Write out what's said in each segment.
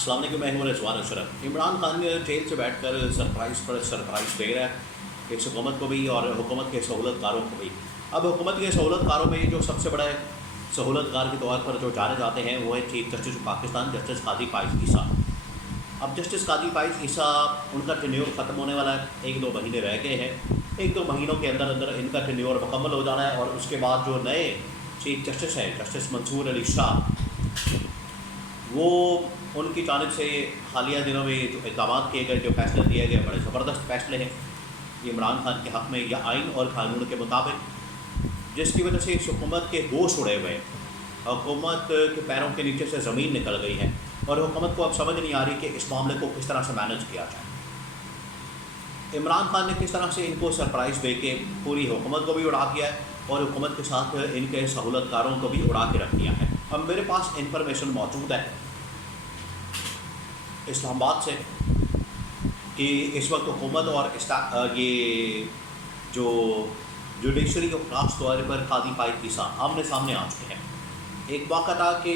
अस्सलाम वालेकुम, मैं हूं रिजवान अशरफ। इमरान खान जेल से बैठकर सरप्राइज़ पर सरप्राइज़ दे रहा है इस हुकूमत को भी और हुकूमत के सहूलतकारों को भी। अब हुकूमत के सहूलतकारों में जो सबसे बड़ा सहूलतकार के तौर पर जो जाने जाते हैं वो है चीफ जस्टिस पाकिस्तान जस्टिस काजी फाइज़ ईसा। अब जस्टिस काजी फाइज़ ईसा, उनका टेन्योर ख़त्म होने वाला है, 1-2 महीने रह गए हैं। 1-2 महीनों के अंदर अंदर इनका टेन्योर मुकम्मल हो जाना है और उसके बाद जो नए चीफ जस्टिस हैं जस्टिस मंसूर अली शाह, वो उनकी जानिब से हालिया दिनों में जो इक़दाम किए गए, जो फैसले दिए गए, बड़े ज़बरदस्त फैसले हैं इमरान खान के हक़ में या आइन और कानून के मुताबिक, जिसकी वजह से इस हुकूमत के होश उड़े हुए हैं। हुकूमत के पैरों के नीचे से ज़मीन निकल गई है और हुकूमत को अब समझ नहीं आ रही कि इस मामले को किस तरह से मैनेज किया जाए। इमरान खान ने किस तरह से इनको सरप्राइज़ दे के पूरी हुकूमत को भी उड़ा दिया है और हुकूमत के साथ इनके सहूलतकारों को भी उड़ा के रख दिया है। अब मेरे पास इंफॉर्मेशन मौजूद है इस्लामाबाद से कि इस वक्त हुकूमत और ये जो जुडिशरी और ख़ास तौर पर काजी फाइज़ ईसा आमने सामने आ चुके हैं। एक वाक़ा था कि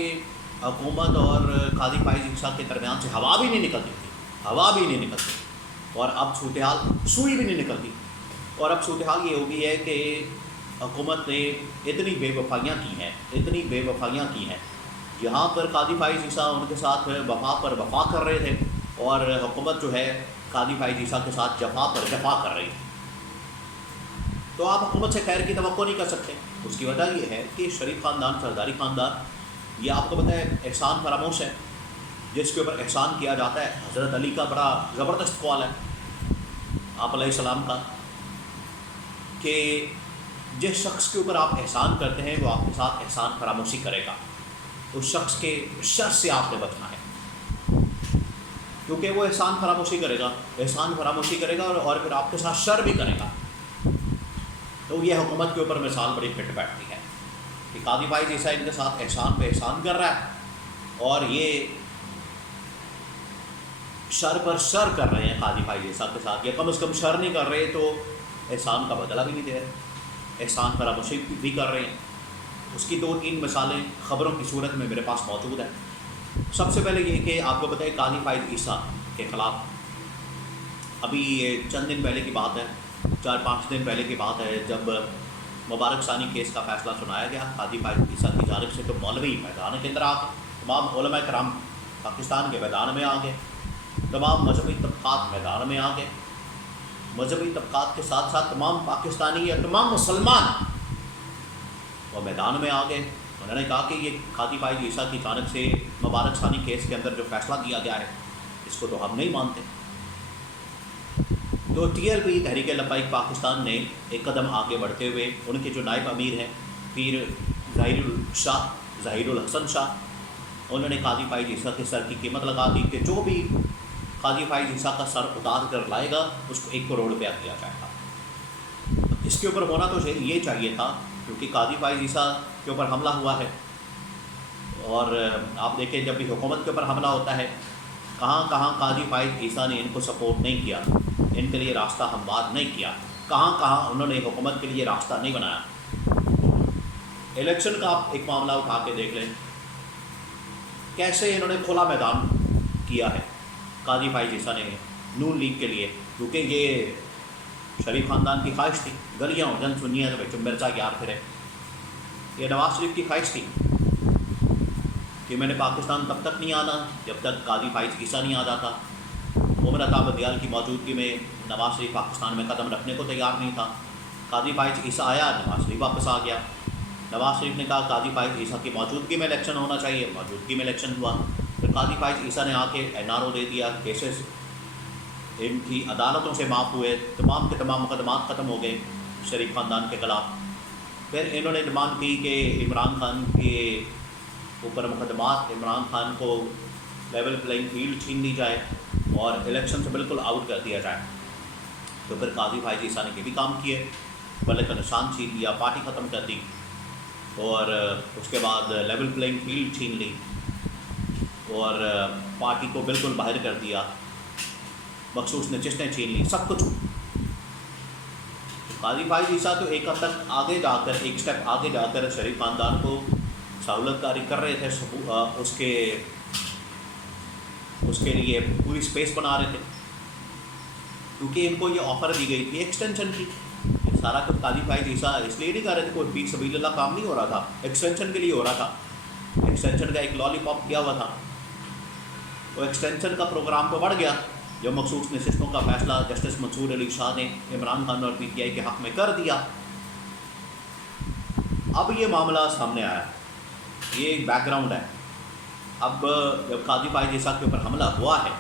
हुकूमत और काजी फाइज़ ईसा के दरमियान से हवा भी नहीं निकलती थी, हवा भी नहीं निकलती, और अब सूरत हाल सुई भी नहीं निकलती। और अब सूरत हाल ये हो गई है कि हुकूमत ने इतनी बेवफाइयाँ की हैं, इतनी बेवफाइयाँ की हैं। यहाँ पर काजी फाइज़ ईसा उनके साथ वफा पर वफा कर रहे थे और हुकूमत जो है काजी फाइज़ ईसा के साथ जफा पर जफा कर रही थी। तो आप हुकूमत से खैर की तवक्को नहीं कर सकते। उसकी वजह यह है कि शरीफ ख़ानदान, सरदारी ख़ानदान, ये आपको पता है एहसान फरामोश है, जिसके ऊपर एहसान किया जाता है। हज़रत अली का बड़ा ज़बरदस्त कौल है आप अलैहिस्सलाम का कि जिस शख्स के ऊपर आप एहसान करते हैं वो आपके साथ एहसान फरामोशी करेगा। उस शख्स के शर से आपने बचना है, क्योंकि वो एहसान फरामोशी करेगा, एहसान फरामोशी करेगा और फिर आपके साथ शर भी करेगा। तो ये हुकूमत के ऊपर मिसाल बड़ी फिट बैठती है कि काजी फाइज़ ईसा इनके साथ एहसान पे एहसान कर रहा है और ये शर पर शर कर रहे हैं काजी फाइज़ ईसा के साथ। या कम से कम शर नहीं कर रहे तो एहसान का बदला भी नहीं दे रहे, एहसान फरामोशी भी कर रहे हैं। उसकी 2-3 मिसालें ख़बरों की सूरत में मेरे पास मौजूद है। सबसे पहले ये कि आपको पता है काजी फाइज़ ईसा के ख़िलाफ़ अभी ये चंद दिन पहले की बात है, 4-5 दिन पहले की बात है, जब मुबारक सानी केस का फ़ैसला सुनाया गया काजी फाइज़ ईसा की जानिब से, तो मौलवी मैदान के अंदर आ गए, तमाम उलमा कराम पाकिस्तान के मैदान में आ गए, तमाम मजहबी तबक़ात मैदान में आ गए। मजहबी तबक़ात के साथ साथ तमाम पाकिस्तानी या तमाम मुसलमान वो मैदान में आ गए। उन्होंने कहा कि ये काजी फाइज़ ईसा की जानिब से मुबारक सानी केस के अंदर जो फ़ैसला दिया गया है इसको तो हम नहीं मानते। तो TLP तहरीक लब्बाइक पाकिस्तान ने एक कदम आगे बढ़ते हुए उनके जो नायब अमीर हैं पीर ज़हीरुल हसन शाह, उन्होंने काजी फाइज़ ईसा के सर की कीमत लगा दी कि जो भी काजी फाइज़ ईसा का सर उतार कर लाएगा उसको 1 करोड़ रुपया दिया जाएगा। इसके ऊपर होना तो ये चाहिए था, क्योंकि काजी फाइज़ ईसा के ऊपर हमला हुआ है और आप देखें जब भी हुकूमत के ऊपर हमला होता है कहाँ कहाँ काजी फाइज़ ईसा ने इनको सपोर्ट नहीं किया, इनके लिए रास्ता हमवार नहीं किया, कहाँ कहाँ उन्होंने हुकूमत के लिए रास्ता नहीं बनाया। इलेक्शन का आप एक मामला उठा के देख लें, कैसे इन्होंने खुला मैदान किया है काजी फाइज़ ईसा ने नून लीग के लिए, क्योंकि ये शरीफ ख़ानदान की ख्वाहिश थी गलियाँ हो जन सुनिया तो मिर्जा यार फिरे। ये नवाज शरीफ की ख्वाहिश थी कि मैंने पाकिस्तान तब तक नहीं आना जब तक काजी फाइज़ ईसा नहीं आ जाता। उमर अता बदियाल की मौजूदगी में नवाज शरीफ पाकिस्तान में कदम रखने को तैयार नहीं था। काजी फाइज़ ईसा आया, नवाज शरीफ वापस आ गया। नवाज शरीफ ने कहा काजी फाइज़ ईसा की मौजूदगी में इलेक्शन होना चाहिए, मौजूदगी में इलेक्शन हुआ। फिर काजी फाइज़ ईसा ने आके NRO दे दिया, केसेस इनकी अदालतों से माफ़ हुए, तमाम के तमाम मुकदमात ख़त्म हो गए शरीफ ख़ानदान के ख़िलाफ़। फिर इन्होंने डिमांड की कि इमरान खान के ऊपर मुकदमात, इमरान खान को लेवल प्लेइंग फील्ड छीन ली जाए और इलेक्शन से बिल्कुल आउट कर दिया जाए। तो फिर काजी फाइज़ ईसा ने ये भी काम किए, बल्ले का निशान छीन लिया, पार्टी ख़त्म कर दी और उसके बाद लेवल प्लेइंग फील्ड छीन ली और पार्टी को बिल्कुल बाहर कर दिया, मखसूस नशिस्तें छीन ली, सब कुछ। तो काजी फाइज़ ईसा तो एक हद तक आगे जाकर, एक स्टेप आगे जाकर शरीफ ख़ानदान को सहूलतकारी कर रहे थे उसके उसके लिए पूरी स्पेस बना रहे थे, क्योंकि इनको ये ऑफ़र दी गई थी एक्सटेंशन की। ये सारा कुछ काजी फाइज ईसा इसलिए नहीं कर रहे थे, कोई फी सबीलिल्लाह काम नहीं हो रहा था, एक्सटेंशन के लिए हो रहा था। एक्सटेंशन का एक लॉलीपॉप किया हुआ था, वो एक्सटेंशन का प्रोग्राम तो बढ़ गया जब मखसूस नशिस्तों का फैसला जस्टिस मंसूर अली शाह ने इमरान खान और पीटीआई के हक़ में कर दिया। अब ये मामला सामने आया, ये एक बैकग्राउंड है। अब जब काजी फाइज ईसा के ऊपर हमला हुआ है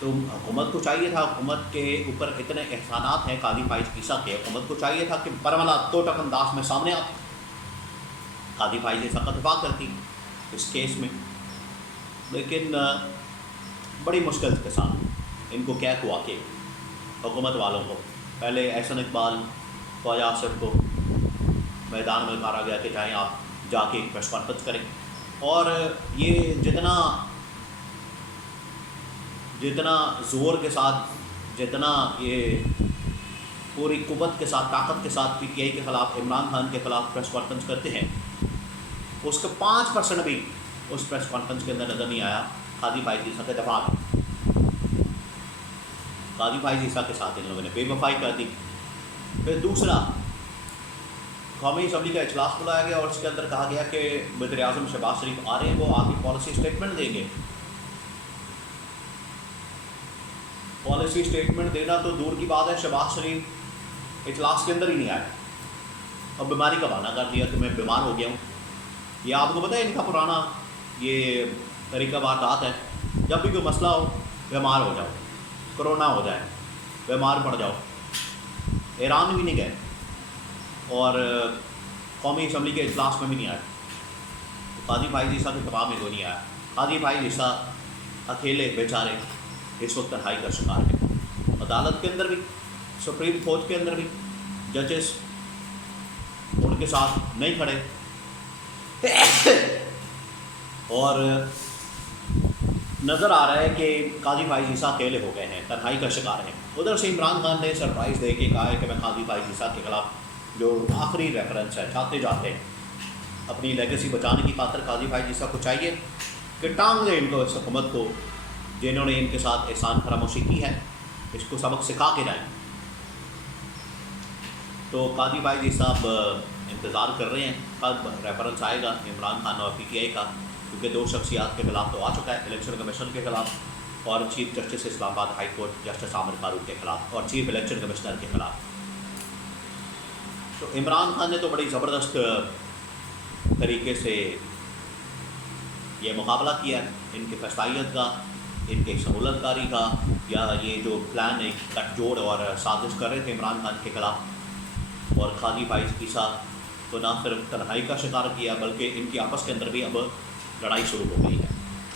तो हुकूमत को चाहिए था, हुकूमत के ऊपर इतने एहसानात हैं काजी फाइज ईसा के, हुकूमत को चाहिए था कि बरमला दो टक अंदाज में सामने आती, काजी फाइज ईसा का दिफा करती इस केस में। लेकिन बड़ी मुश्किल के साथ इनको क्या हुआ कि हुकूमत वालों को पहले एहसन इकबाल, ख्वाजा आसिफ को मैदान में उतारा गया कि चाहे आप जाके एक प्रेस कॉन्फ्रेंस करें, और ये जितना ज़ोर के साथ, जितना ये पूरी कुव्वत के साथ, ताकत के साथ पीटीआई के ख़िलाफ़, इमरान खान के ख़िलाफ़ प्रेस कॉन्फ्रेंस करते हैं, उसका 5% भी उस प्रेस कॉन्फ्रेंस के अंदर नज़र नहीं आया काजी फाइज ईसा के दफा में। काजी फाइज ईसा के साथ इन लोगों ने बेवफाई कर दी। फिर दूसरा, कौमी असम्बली का इजलास बुलाया गया और उसके अंदर कहा गया कि वज़ीर आज़म शहबाज शरीफ आ रहे हैं, वो आगे पॉलिसी स्टेटमेंट देंगे। पॉलिसी स्टेटमेंट देना तो दूर की बात है, शहबाज शरीफ इजलास के अंदर ही नहीं आए। अब बीमारी का बहाना कर दिया कि मैं बीमार हो गया हूँ। ये आपको पता है इनका पुराना ये तरीका बात है, जब भी कोई मसला हो बीमार हो जाओ, कोरोना हो जाए बीमार पड़ जाओ। ईरान भी नहीं गए और कौमी असम्बली के इजलास में भी नहीं आए, तो काजी फाइज ईसा के दबाव में तो नहीं आया। काजी फाइज ईसा अकेले बेचारे इस वक्त तन्हाई का शिकार है। अदालत के अंदर भी, सुप्रीम कोर्ट के अंदर भी जजेस उनके साथ नहीं खड़े और नज़र आ रहा है कि काजी फाइज ईसा अकेले हो गए हैं, तन्हाई का शिकार हैं। उधर से इमरान खान ने सरप्राइज़ दे के कहा है कि मैं काजी फाइज ईसा के खिलाफ जो आखिरी रेफरेंस है चाहते जाते हैं अपनी लेगेसी बचाने की खातिर काजी फाइज ईसा को चाहिए कि टांग दे इनको, इस हुकूमत को जिन्होंने इनके साथ एहसान फरामोशी की है, इसको सबक सिखा के जाएँ। तो काजी फाइज ईसा अब इंतज़ार कर रहे हैं कब रेफरेंस आएगा इमरान खान और पीटीआई का, क्योंकि दो शख्सियात के खिलाफ तो आ चुका है, इलेक्शन कमीशन के खिलाफ और chief justice Islamabad high court justice Aamir Farooq के खिलाफ और चीफ इलेक्शन कमिश्नर के खिलाफ। तो इमरान खान ने तो बड़ी ज़बरदस्त तरीके से ये मुकाबला किया है इनकी फसाइयत का, इनके सहूलतकारी का, या ये जो प्लान एक गठजोड़ और साजिश कर रहे थे इमरान खान के खिलाफ। और काजी फाइज ईसा तो ना सिर्फ तन्हाई का शिकार किया बल्कि इनकी आपस के अंदर भी अब लड़ाई शुरू हो गई है।